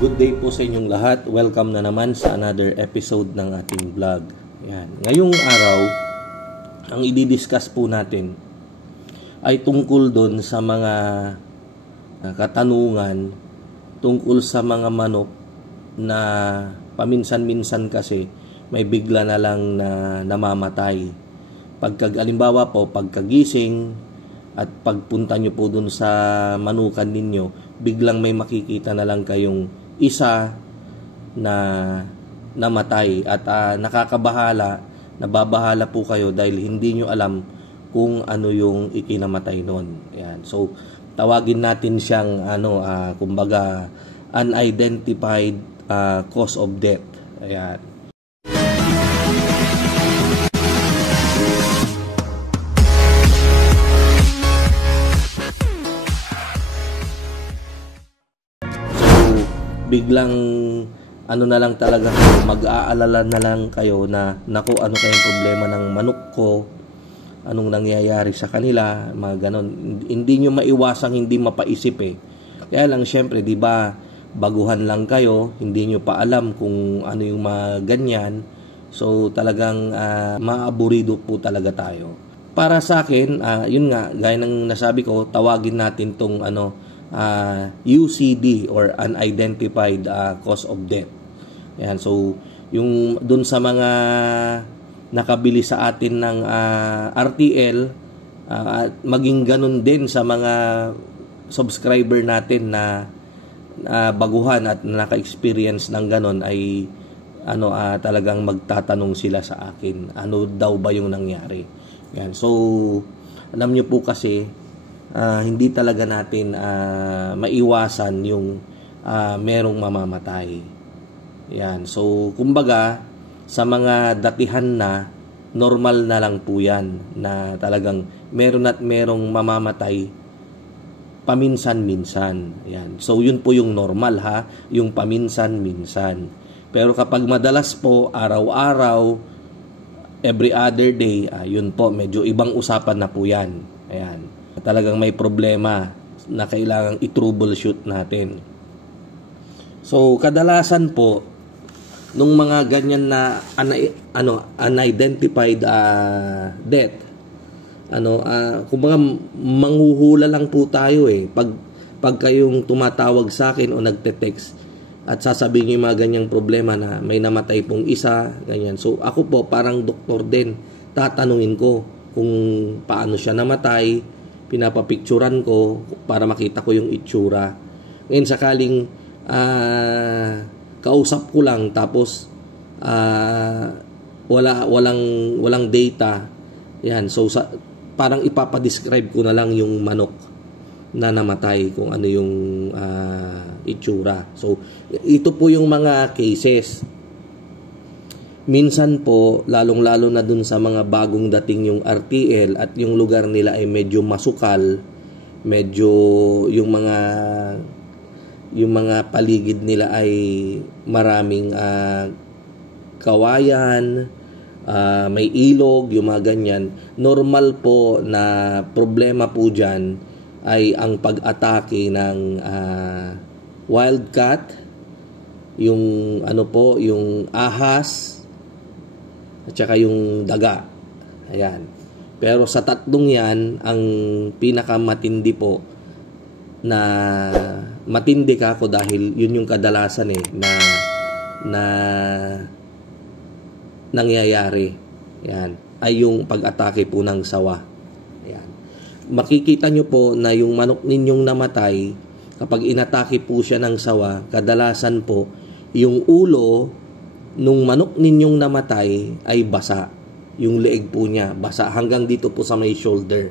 Good day po sa inyong lahat. Welcome na naman sa another episode ng ating vlog. Yan. Ngayong araw, ang i-discuss po natin ay tungkol doon sa mga katanungan tungkol sa mga manok na paminsan-minsan kasi may bigla na lang na namamatay. Halimbawa po, pagkagising at pagpunta nyo po doon sa manukan ninyo, biglang may makikita na lang kayong isa na namatay at nababahala po kayo dahil hindi nyo alam kung ano yung ikinamatay nun. Ayan. So, tawagin natin siyang kumbaga unidentified cause of death. Ayan. Biglang na lang talaga kayo, mag-aalala na lang kayo na naku, ano kayang problema ng manok ko, anong nangyayari sa kanila, mga ganon. Hindi nyo maiwasang hindi mapaisip eh. Kaya lang syempre, di ba, baguhan lang kayo, hindi nyo pa alam kung ano yung mga ganyan. So talagang maaburido po talaga tayo. Para sa akin, yun nga, gaya ng nasabi ko, tawagin natin tong UCD or unidentified cause of death. Ayan, so yung dun sa mga nakabili sa atin ng RTL, maging ganun din sa mga subscriber natin na baguhan at naka-experience ng ganun ay talagang magtatanong sila sa akin, ano daw ba yung nangyari. Ayan, so alam nyo po kasi hindi talaga natin maiwasan yung merong mamamatay. Yan. So, kumbaga, sa mga datihan na, normal na lang po yan na talagang meron at merong mamamatay paminsan-minsan. Yan. So, yun po yung normal ha, yung paminsan-minsan. Pero kapag madalas po, araw-araw, every other day, yun po, medyo ibang usapan na po yan. Ayan. Talagang may problema na kailangang i-troubleshoot natin. So, kadalasan po nung mga ganyan na unidentified death, kumbaga manghuhula lang po tayo eh. Pag kayong tumatawag sa akin o nagte-text at sasabihin niyo yung mga ganyang problema na may namatay pong isa, ganyan. So, ako po parang doktor din. Tatanungin ko kung paano siya namatay, pinapapicturan ko para makita ko yung itsura. Ngayon sakaling kausap ko lang tapos walang data. Yan, so parang ipapadescribe ko na lang yung manok na namatay kung ano yung itsura. So ito po yung mga cases. Minsan po, lalong-lalo na dun sa mga bagong dating yung RTL at yung lugar nila ay medyo masukal, medyo yung mga paligid nila ay maraming kawayan, may ilog, yung mga ganyan. Normal po na problema po dyan ay ang pag-atake ng wildcat, yung yung ahas, at saka yung daga. Ayan. Pero sa tatlong yan, ang pinakamatindi po na matindi ka ako dahil yun yung kadalasan na nangyayari. Ayan. Ay yung pag-atake po ng sawa. Ayan. Makikita nyo po na yung manok ninyong namatay, kapag inatake po siya ng sawa, kadalasan po, yung ulo nung manok ninyong namatay ay basa. Yung leeg po niya, basa. Hanggang dito po sa may shoulder.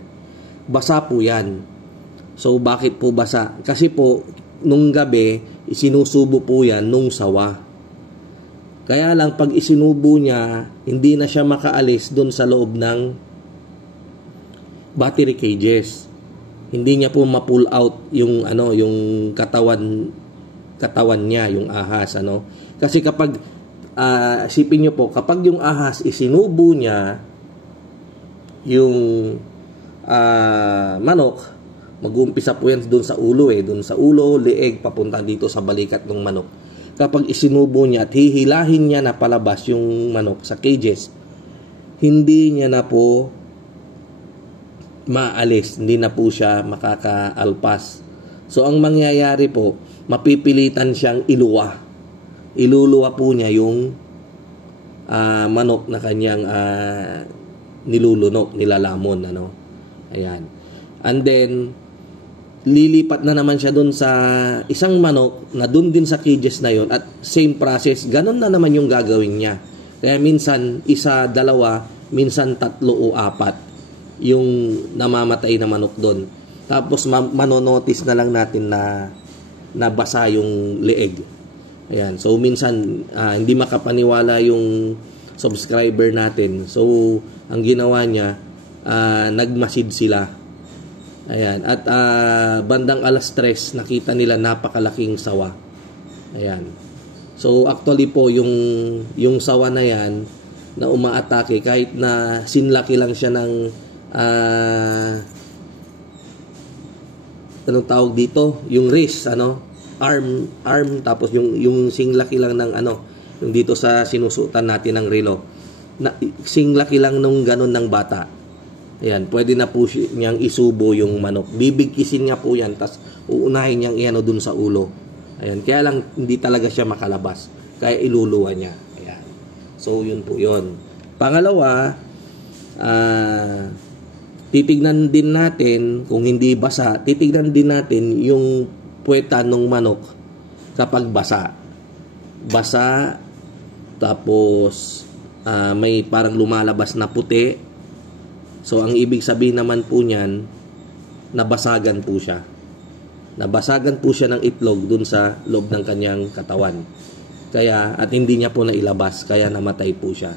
Basa po yan. So, bakit po basa? Kasi po, nung gabi, isinusubo po yan nung sawa. Kaya lang, pag isinubo niya, hindi na siya makaalis doon sa loob ng battery cages. Hindi niya po ma-pull out yung, yung katawan niya, yung ahas. Kasi kapag isipin nyo po, kapag yung ahas isinubo niya yung manok, Mag-uumpisa po yan doon sa ulo doon sa ulo, leeg, papunta dito sa balikat ng manok. Kapag isinubo niya at hihilahin niya na palabas yung manok sa cages, hindi niya na po maalis, hindi na po siya makakaalpas. So ang mangyayari po, mapipilitan siyang iluwa. Iluluwa po niya yung manok na kanyang nilulunok, nilalamon, Ayan. And then lilipat na naman siya dun sa isang manok na dun din sa cages na yon, at same process, ganun na naman yung gagawin niya. Kaya minsan isa, dalawa, minsan 3 o 4 yung namamatay na manok dun. Tapos manonotice na lang natin na nabasa yung leeg. Ayan. So minsan hindi makapaniwala yung subscriber natin. So ang ginawa niya, nagmasid sila. Ayan. At bandang 3:00 nakita nila napakalaking sawa. Ayan. So actually po yung sawa na yan na umaatake, kahit na sinlaki lang siya ng anong tawag dito, yung wrist, arm, tapos yung singlaki lang ng yung dito sa sinusutan natin ng relo, na singlaki lang nung ganun ng bata. Ayan, pwede na po niyang isubo yung manok. Bibigkisin niya po yan, tas uunahin niyang dun sa ulo. Ayan, kaya lang hindi talaga siya makalabas. Kaya iluluwa niya. Ayan. So, yun po yun. Pangalawa, titignan din natin, kung hindi basa, titignan din natin yung puweta ng manok kapag basa. Basa, tapos may parang lumalabas na puti. So, ang ibig sabihin naman po niyan, nabasagan po siya. Nabasagan po siya ng itlog dun sa loob ng kanyang katawan. Kaya, at hindi niya po nailabas, kaya namatay po siya.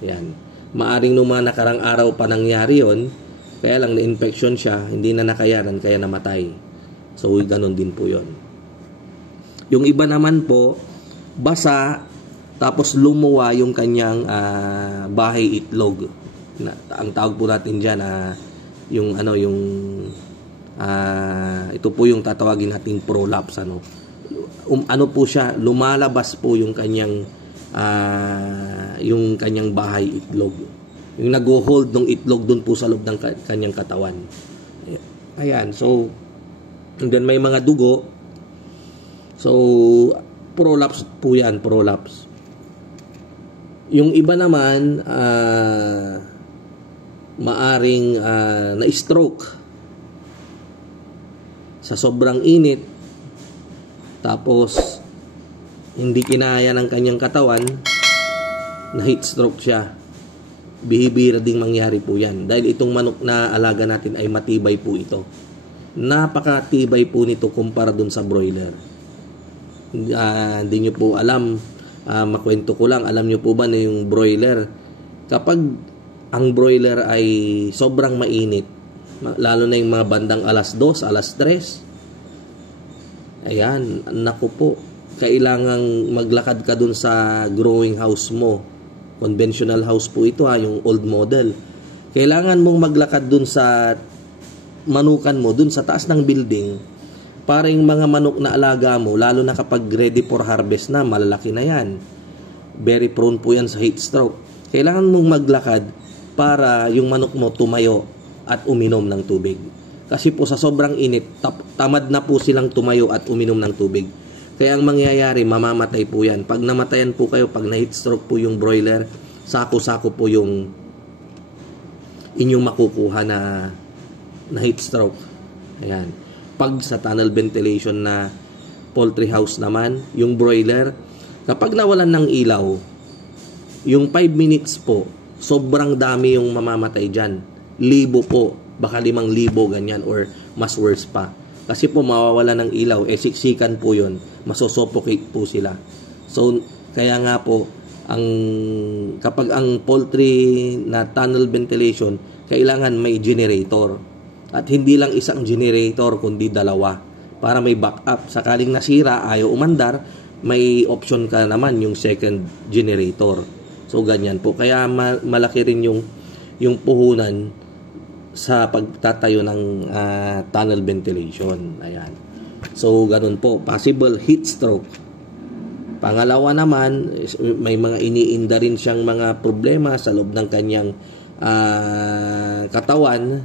Ayan. Maaring nung mga nakarang araw pa nangyari yon, kaya lang na-infection siya, hindi na nakayanan, kaya namatay. So, ganun din po yon. Yung iba naman po, basa, tapos lumuwa yung kanyang bahay itlog. Ang tawag po natin dyan, ito po yung tatawagin natin prolapse. Ano po siya, lumalabas po yung kanyang bahay itlog. Yung nag-hold ng itlog dun po sa loob ng kanyang katawan. Ayan, so, and then may mga dugo. So, prolapse po yan, prolapse. Yung iba naman, maaring na-stroke sa sobrang init, tapos hindi kinaya ng kanyang katawan, na heat stroke siya. Bihibira ding mangyari po yan, dahil itong manok na alaga natin ay matibay po ito. Napakatibay po nito kumpara dun sa broiler. Hindi nyo po alam, makwento ko lang, alam nyo po ba na yung broiler, kapag ang broiler ay sobrang mainit, lalo na yung mga bandang 2:00, 3:00, ayan, naku po, kailangang maglakad ka dun sa growing house mo. Conventional house po ito, yung old model. Kailangan mong maglakad dun sa manukan mo, dun sa taas ng building, para yung mga manok na alaga mo, lalo na kapag ready for harvest na, malalaki na yan. Very prone po yan sa heat stroke. Kailangan mong maglakad para yung manok mo tumayo at uminom ng tubig. Kasi po sa sobrang init, tamad na po silang tumayo at uminom ng tubig. Kaya ang mangyayari, mamamatay po yan. Pag namatayan po kayo, pag na-heat stroke po yung broiler, sako-sako po yung inyong makukuha na heat stroke. Ayan. Pag sa tunnel ventilation na poultry house naman, yung broiler, kapag nawalan ng ilaw, yung 5 minutes po, sobrang dami yung mamamatay dyan. 1,000 po, baka 5,000 ganyan, or mas worse pa. Kasi po mawawala ng ilaw, siksikan po yun, masosuffocate po sila. So, kaya nga po, kapag ang poultry na tunnel ventilation, kailangan may generator. At hindi lang isang generator, kundi 2, para may backup. Sakaling nasira, ayaw umandar, may option ka naman yung second generator. So, ganyan po. Kaya malaki rin yung puhunan sa pagtatayo ng tunnel ventilation. Ayan. So, ganun po. Possible heat stroke. Pangalawa naman, may mga iniinda rin siyang mga problema sa loob ng kanyang katawan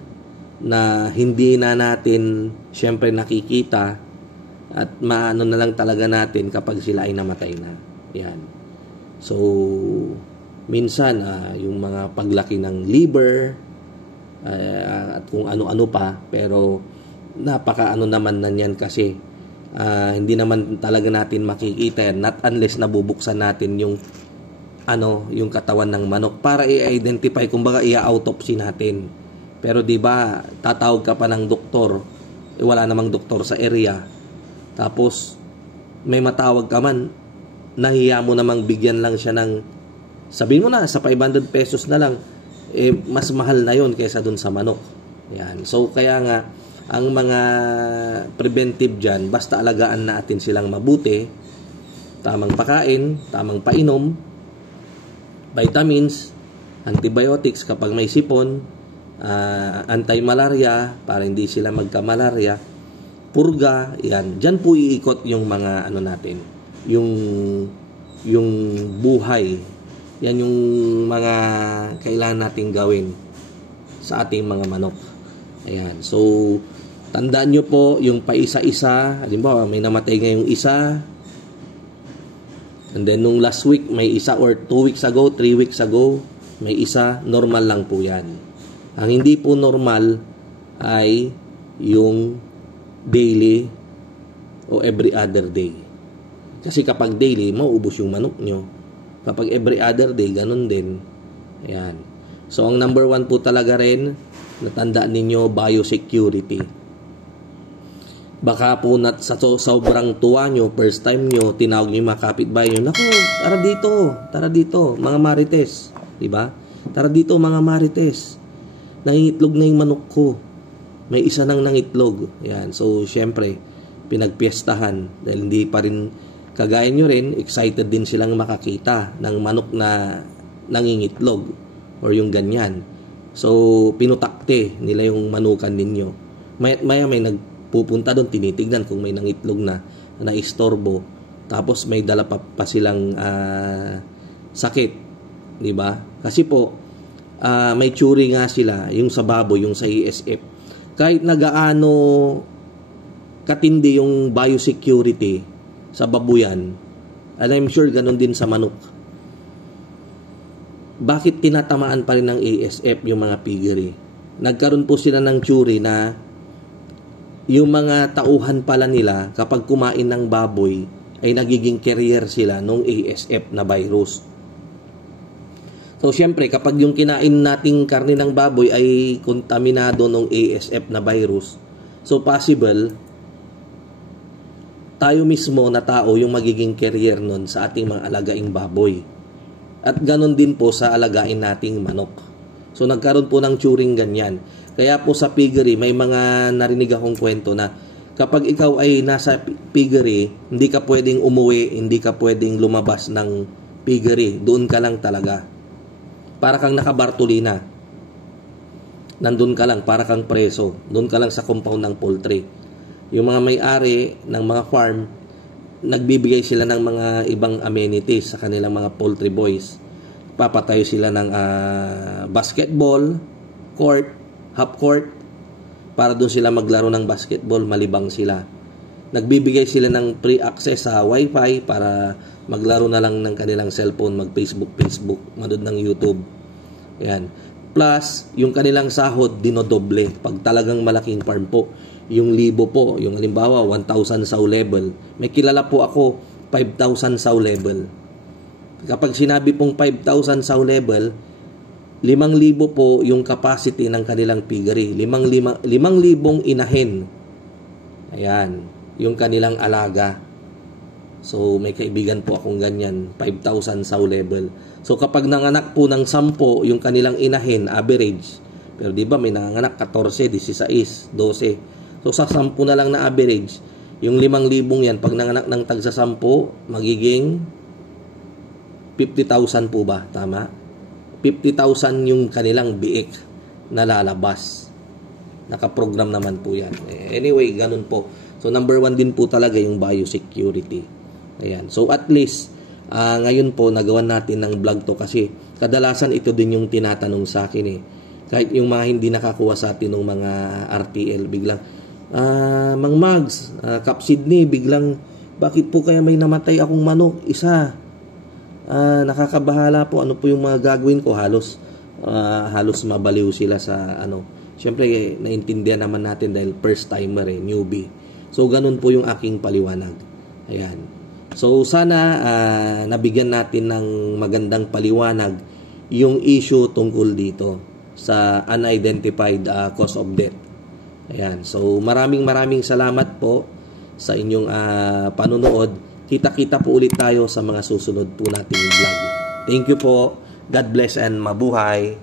na hindi na natin syempre nakikita at maano na lang talaga natin kapag sila ay namatay na. Yan. So, minsan, yung mga paglaki ng liver, at kung ano-ano pa, pero napaka-ano naman na yan kasi hindi naman talaga natin makikita yan, not unless nabubuksan natin yung yung katawan ng manok para i-identify, kumbaga i-autopsy natin. Pero 'di ba, tatawag ka pa ng doktor, wala namang doktor sa area. Tapos may matawag ka man, nahiya mo namang bigyan lang siya ng, sabihin mo na sa 500 pesos na lang, mas mahal na yon kaysa dun sa manok. Yan. So kaya nga ang mga preventive dyan, basta alagaan natin silang mabuti, tamang pakain, tamang painom, vitamins, antibiotics kapag may sipon, anti-malaria para hindi sila magka-malaria, purga, yan. Diyan po iikot yung mga natin, yung buhay. Yan yung mga kailangan nating gawin sa ating mga manok. Ayan. So, tandaan nyo po yung paisa-isa. Halimbawa, may namatay ngayong isa. And then, nung last week, may isa, or 2 weeks ago, 3 weeks ago, may isa. Normal lang po yan. Ang hindi po normal ay yung daily o every other day. Kasi kapag daily, mauubos yung manok nyo. Kapag every other day, ganun din. Ayan. So, ang number 1 po talaga rin, natandaan ninyo, biosecurity. Baka po sa sobrang tuwa nyo, first time nyo, tinawag nyo yung mga kapitbahay nyo, naku, tara dito, mga marites. Diba? Tara dito, mga marites. Nangingitlog na yung manok ko. May isa nang nangitlog. Ayan. So, syempre, pinagpiestahan. Dahil hindi pa rin, kagaya nyo rin, excited din silang makakita ng manok na nangingitlog or yung ganyan. So, pinutakte nila yung manukan ninyo. Maya may nagpupunta doon, tinitignan kung may nangitlog na istorbo. Tapos may dala pa silang sakit. Diba? Kasi po, may tsuri nga sila, yung sa baboy, yung sa ESF. Kahit nagaano katindi yung biosecurity sa babuyan, and I'm sure ganun din sa manok. Bakit tinatamaan pa rin ng ASF yung mga piggery? Nagkaroon po sila ng tsuri na yung mga tauhan pala nila kapag kumain ng baboy ay nagiging carrier sila ng ASF na virus. So, syempre, kapag yung kinain nating karne ng baboy ay kontaminado ng ASF na virus, so possible, tayo mismo na tao yung magiging carrier nun sa ating mga alagaing baboy. At ganun din po sa alagain nating manok. So, nagkaroon po ng tsuring ganyan. Kaya po sa piggery, may mga narinig akong kwento na kapag ikaw ay nasa piggery, hindi ka pwedeng umuwi, hindi ka pwedeng lumabas ng piggery. Doon ka lang talaga. Para kang nakabartolina. Nandun ka lang, para kang preso. Doon ka lang sa compound ng poultry. Yung mga may-ari ng mga farm, nagbibigay sila ng mga ibang amenities sa kanilang mga poultry boys. Papatayo sila ng basketball court, half court, para doon sila maglaro ng basketball, malibang sila. Nagbibigay sila ng free access sa wifi para maglaro na lang ng kanilang cellphone, mag-Facebook, manood ng YouTube. Ayan. Plus, yung kanilang sahod, dinodoble. Pag talagang malaking farm po, yung libo po, yung halimbawa 1,000 saw level, may kilala po ako 5,000 saw level. Kapag sinabi pong 5,000 saw level, 5,000 po yung capacity ng kanilang piggery. 5,000 inahin. Ayan, yung kanilang alaga. So, may kaibigan po akong ganyan, 5,000 saw level. So, kapag nanganak po ng 10 yung kanilang inahin, average. Pero di ba may nanganak 14, 16, 12. So, sa 10 na lang na average, yung 5,000 yan, pag nanganak ng tagsa 10, magiging 50,000 po ba? Tama? 50,000 yung kanilang biik na lalabas. Nakaprogram naman po yan. Anyway, ganun po. So, number 1 din po talaga yung biosecurity. Ayan. So, at least, ngayon po, nagawan natin ng vlog to kasi kadalasan ito din yung tinatanong sa akin eh. Kahit yung mga hindi nakakuha sa atin ng mga RTL, biglang, Mang Mags, Cap Sydney, biglang, bakit po kaya may namatay akong manok? Isa. Nakakabahala po. Ano po yung mga gagawin ko? Halos mabaliw sila sa ano. Siyempre, naintindihan naman natin dahil first timer newbie. So, ganun po yung aking paliwanag. Ayan. So, sana nabigyan natin ng magandang paliwanag yung issue tungkol dito sa unidentified cause of death. Ayan. So, maraming salamat po sa inyong panunood. Kita-kita po ulit tayo sa mga susunod po nating vlog. Thank you po. God bless and mabuhay.